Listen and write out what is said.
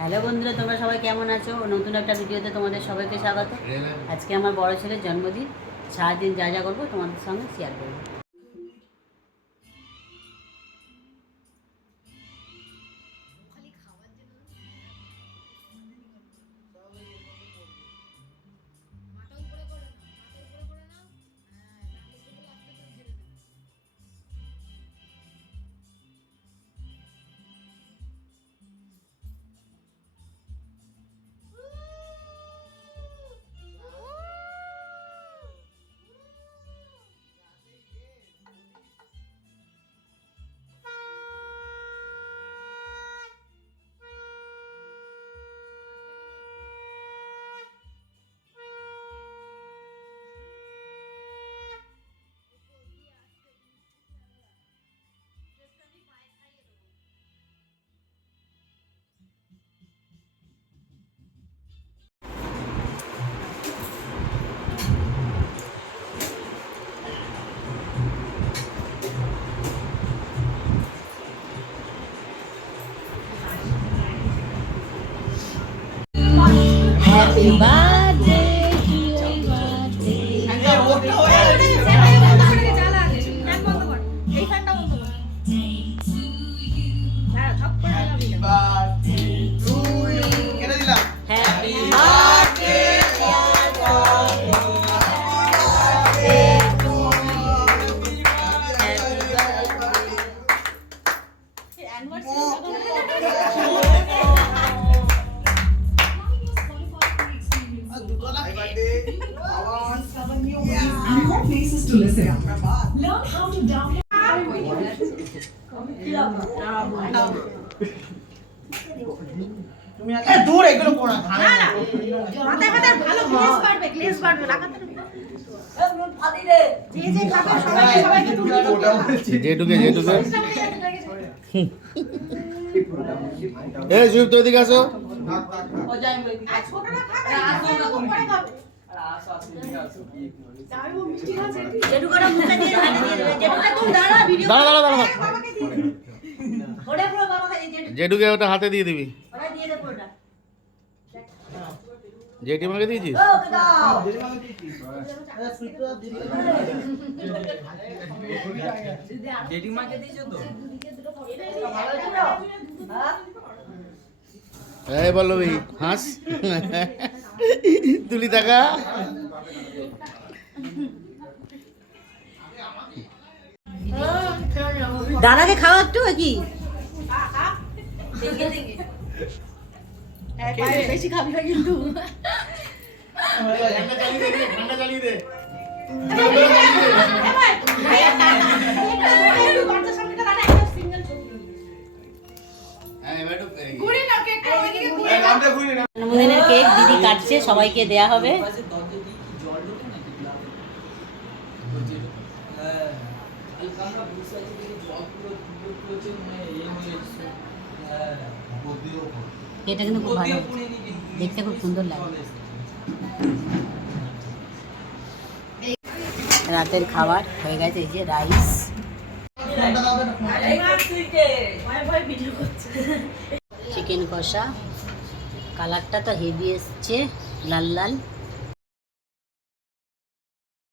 Hello বন্ধুরা, তোমরা সবাই কেমন আছো? নতুন একটা ভিডিওতে তোমাদের সবাইকে স্বাগত। আজকে আমার বড় ছেলের জন্মদিন। সারাদিন যা যা করবো তোমাদের সঙ্গে শেয়ার করবো। Happy birthday to More places to listen. Learn how to download. দূর এগুলো কোনা না না মাথায় মাথায় ভালো গ্লেজ পারবে লাগাতে ফাদি রে যে খাবে সবাইকে তুমি যেটুকে এই জুব তো এদিকে আসো। ও যাই বলি আর ছোটরা খাবে আসো পরে খাবে যাইবো মিষ্টি আছে যেটুকুটা মুখে দিয়ে হাতে দিয়ে দেবে যেটুকুটা তুমি দাঁড়া ভিডিও দাঁড়া বাবাকে দিয়ে দিবি ওটা পুরো বাবাকে দিয়ে যেটুকে ওটা হাতে দিয়ে দিবি। ওটা দিয়ে দে পুরোটা জেঠিমাকে দিয়েছিস? ও দাও জেঠিমাকে দিয়েছো তো? এই বল্লবী হাস তুলি টাকা দাদাকে খাওয়া একটু কি বেশি খাবি না কিন্তু জন্মদিনের কেক দিদি কাটছে, সবাইকে দেয়া হবে। এটা কিন্তু খুব ভালো, দেখতে খুব সুন্দর লাগে। রাতের খাবার হয়ে গেছে, এই যে রাইস, চিকেন কষা, কালারটা তো হেভি এসছে, লাল লাল।